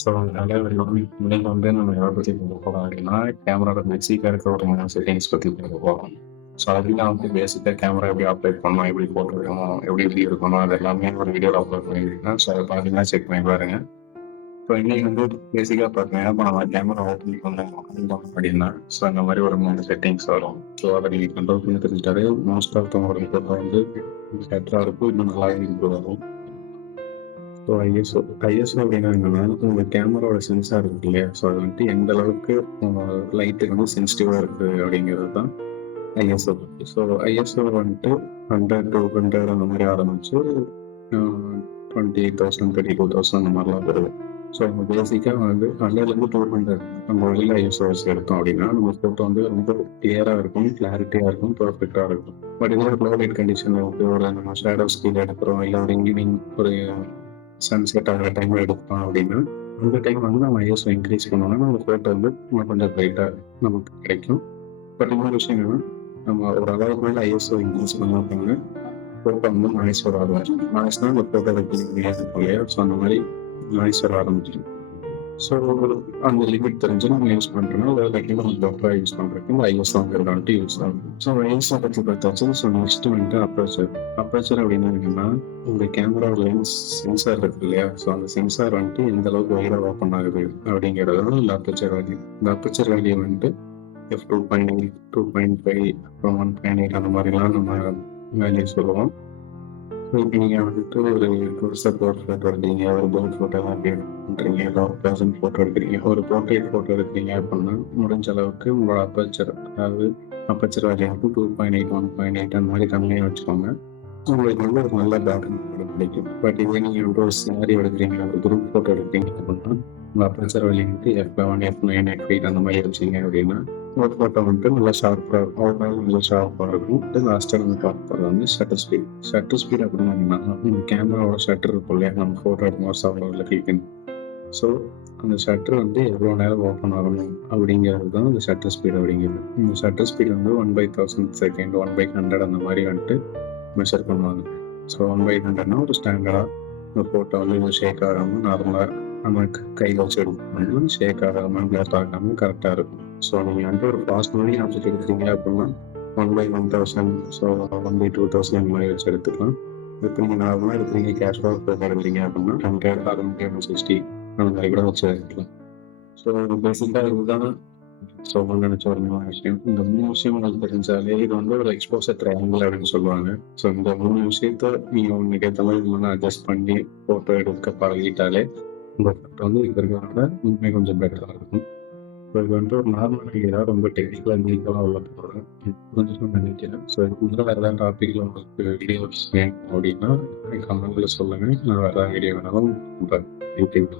So அதனால இன்னைக்கு வந்து நம்ம எதை பற்றி பார்க்க போகிறோம் அப்படின்னா கேமராவோட பேசிக்காக இருக்கிற ஒரு செட்டிங்ஸ் பற்றி பார்க்க போகிறோம். ஸோ அதில் வந்து பேசிக்காக கேமரா எப்படி ஆப்ரேட் பண்ணணும், எப்படி ஃபோட்டோ எடுக்கணும், எப்படி எப்படி இருக்கணும், அது எல்லாமே ஒரு வீடியோவில் அப்லோட் பண்ணியிருக்கேன். ஸோ அதை பார்த்தீங்கன்னா செக் பண்ணி பாருங்க. ஸோ இன்னைக்கு வந்து பேசிக்காக பார்த்தீங்கன்னா இப்போ நம்ம கேமரா ஓப்பன் பண்ணோம் அப்படின்னா ஸோ அந்த மாதிரி ஒரு 3 செட்டிங்ஸ் வரும். ஸோ அதை நீங்கள் கண்ட்ரோல் பண்ணி தெரிஞ்சுட்டாலே மோஸ்ட் ஆஃப் உங்களோட ஃபோட்டோ வந்து பெட்டராக இருக்கும், இன்னும் நல்லா இருக்கு வரும். ஸோ ஐஎஸ்ஓ அப்படின்னா என்னன்னா உங்கள் கேமராவோட சென்சார் இருக்கு இல்லையா, ஸோ அது வந்துட்டு எந்த அளவுக்கு லைட்டுக்கு வந்து சென்சிட்டிவாக இருக்குது அப்படிங்கிறது தான் ஐஎஸ்ஓ. ஸோ ஐஎஸ்ஓ வந்துட்டு 100 to 100 அந்த மாதிரி ஆரம்பிச்சு 28,000 32,000 அந்த மாதிரிலாம் வருது. ஸோ நம்ம பேசிக்காக வந்து 100லேருந்து 200 நம்ம வெளியில் ஐஎஸ்ஓஸ் எடுத்தோம் அப்படின்னா நம்ம ஃபோட்டோ வந்து ரொம்ப கிளியராக இருக்கும், கிளாரிட்டியாக இருக்கும், பர்ஃபெக்டாக இருக்கும். பட் இதே ஒரு லோ லைட் கண்டிஷனில் வந்து ஒரு நம்ம ஷேடோ ஸ்கீல் எடுக்கிறோம், இல்லை ஒரு ஈவினிங் ஒரு சன்செட் ஆகிற டைமில் எடுப்போம் அப்படின்னா அந்த டைம் வந்து நம்ம ஐஎஸ்ஓ இன்க்ரீஸ் பண்ணோம்னா நம்ம ஃபோட்டோ வந்து இன்னும் கொஞ்சம் பிரைட்டாக நமக்கு கிடைக்கும். பட் இன்னொரு விஷயம் என்னன்னா நம்ம ஒரு அளவுக்கு மேலே ஐஎஸ்ஓ இன்க்ரீஸ் பண்ணோம் அப்படின்னா ஃபோட்டோ வந்து நாய்ஸ் வர ஆரம்பிச்சிடும். நாய்ஸ்னால் அந்த ஃபோட்டோ இருக்கும் இல்லையா, ஸோ அந்த மாதிரி நாய்ஸ் வர ஆரம்பிச்சிடும். ஸோ அந்த லிமிட் தெரிஞ்சு நம்ம யூஸ் பண்ணுறோம்னா அதை கண்டிப்பாக நம்ம பெட்டராக யூஸ் பண்ணுறதுக்கு இந்த ஐஎஸ்ஓங்கிறது வந்துட்டு யூஸ் ஆகும். ஸோ ஐஎஸ்ஓ பற்றி பார்த்தாச்சு. ஸோ நெக்ஸ்ட் வந்துட்டு அப்பேச்சர் அப்படின்னா என்னன்னா உங்கள் கேமரா லென்ஸ் சென்சார் இருக்கு இல்லையா, ஸோ அந்த சென்சார் வந்துட்டு எந்த அளவுக்கு வைடாக ஓப்பன் ஆகுது அப்படிங்கிறது தான் இந்த அப்பேச்சர் வேல்யூ. இந்த அப்பேச்சர் வேல்யூ வந்துட்டு f2.8 2.5 அப்புறம் 1.8 அந்த மாதிரிலாம் நம்ம வேல்யூ சொல்லுவோம். ஸோ இப்போ நீங்கள் வந்துட்டு ஒரு சப்போர்ட் ஃபோட்டோ எடுக்கிறீங்க, ஒரு பேர்ட் ஃபோட்டோ அப்படி பண்ணுறீங்க, இல்லை ஒரு பர்சன் ஃபோட்டோ எடுக்கிறீங்க, ஒரு போர்ட்ரேட் ஃபோட்டோ எடுக்கிறீங்க அப்படின்னா முடிஞ்ச அளவுக்கு உங்களோட அப்பேச்சர் அதாவது அப்பேச்சர் வேல்யூ வந்து 2.8 1.8 அந்த மாதிரி கம்மியாக வச்சுக்கோங்க. உங்களுக்கு வந்து ஒரு நல்ல பேக்ரவுண்ட் ஃபோட்டோ கிடைக்கும். பட் இதே நீங்கள் ஒரு சினாரி எடுக்கிறீங்க, ஒரு குரூப் ஃபோட்டோ எடுக்கிறீங்க அப்படின்னா உங்கள் அப்பேச்சர் வேல்யூ வந்து f11 f9 f8 அந்த மாதிரி வச்சிங்க அப்படின்னா ஒரு ஃபோட்டோ வந்துட்டு நல்லா ஷார்ப்பாக இருக்கும், ஓவரால் நல்லா ஷார்ப்பாக இருக்கும். லாஸ்ட்டாக நம்ம பார்க்க போகிறது வந்து ஷட்டர் ஸ்பீட் அப்படின்னா என்னன்னா இந்த கேமராவோட ஷட்டர் இருக்கும் இல்லையா, நம்ம ஃபோட்டோ எடுக்கும்போது சாப்பிட்றதுல கிளிக். ஸோ அந்த ஷட்டர் வந்து எவ்வளோ நேரம் ஓப்பன் ஆகணும் அப்படிங்கிறது தான் இந்த ஷட்டர் ஸ்பீட் அப்படிங்கிறது. இந்த ஷட்டர் ஸ்பீட் வந்து 1/1000 செகண்ட் 1/100 அந்த மாதிரி வந்துட்டு மெஷர் பண்ணுவாங்க. ஸோ 1/100னா ஒரு ஸ்டாண்டர்டாக இந்த ஃபோட்டோ வந்து ஷேக் ஆகாமல் நார்மலாக நம்ம கையில் வச்சு எடுக்கணும், ஷேக் ஆகாமல் பிளர் ஆகாமல் கரெக்டாக இருக்கும். ஸோ நீங்கள் வந்துட்டு ஒரு ஃபாஸ்ட் மூவி ஆப்ஜெக்ட் எடுக்கிறீங்க அப்படின்னா 1/1000 ஸோ 1/2000 இந்த மாதிரி வச்சு எடுத்துக்கலாம். இப்போ நீங்கள் நார்மலாக எடுக்கிறீங்க, கேஷுவலாக ஃபோட்டோ எடுக்கிறீங்க அப்படின்னா 100 160 அந்த மாதிரி கூட வச்சு எடுத்துக்கலாம். ஸோ பேசிக்காக இதுதான் சொல்லணும்னு நினச்ச ஒரு 3 விஷயம். இந்த 3 விஷயம் உங்களுக்கு தெரிஞ்சாலே இது வந்து ஒரு எக்ஸ்போசர் ட்ரையாங்கிள் அப்படின்னு சொல்லுவாங்க. ஸோ இந்த 3 விஷயத்த நீங்கள் உங்களுக்கு ஏற்ற மாதிரி இன்னும் அட்ஜஸ்ட் பண்ணி ஃபோட்டோ எடுக்க பழகிட்டாலே இந்த ஃபோட்டோ வந்து இது இருக்கிறத இன்னுமே கொஞ்சம் பெட்டராக இருக்கும். ஸோ இது வந்து ஒரு நார்மல் வீடியோ, ரொம்ப டெக்னிக்கலாக டீட்டெயிலாக உள்ள போகிறேன் கொஞ்சம் நினைக்கிறேன். ஸோ இதுக்கு வேறு ஏதாவது டாப்பிக்கில் உங்களுக்கு வீடியோஸ் வேணும் அப்படின்னா கமெண்ட்டில் சொல்லுங்கள். நான் வேறு ஏதாவது வீடியோ வேணாலும் யூடியூப்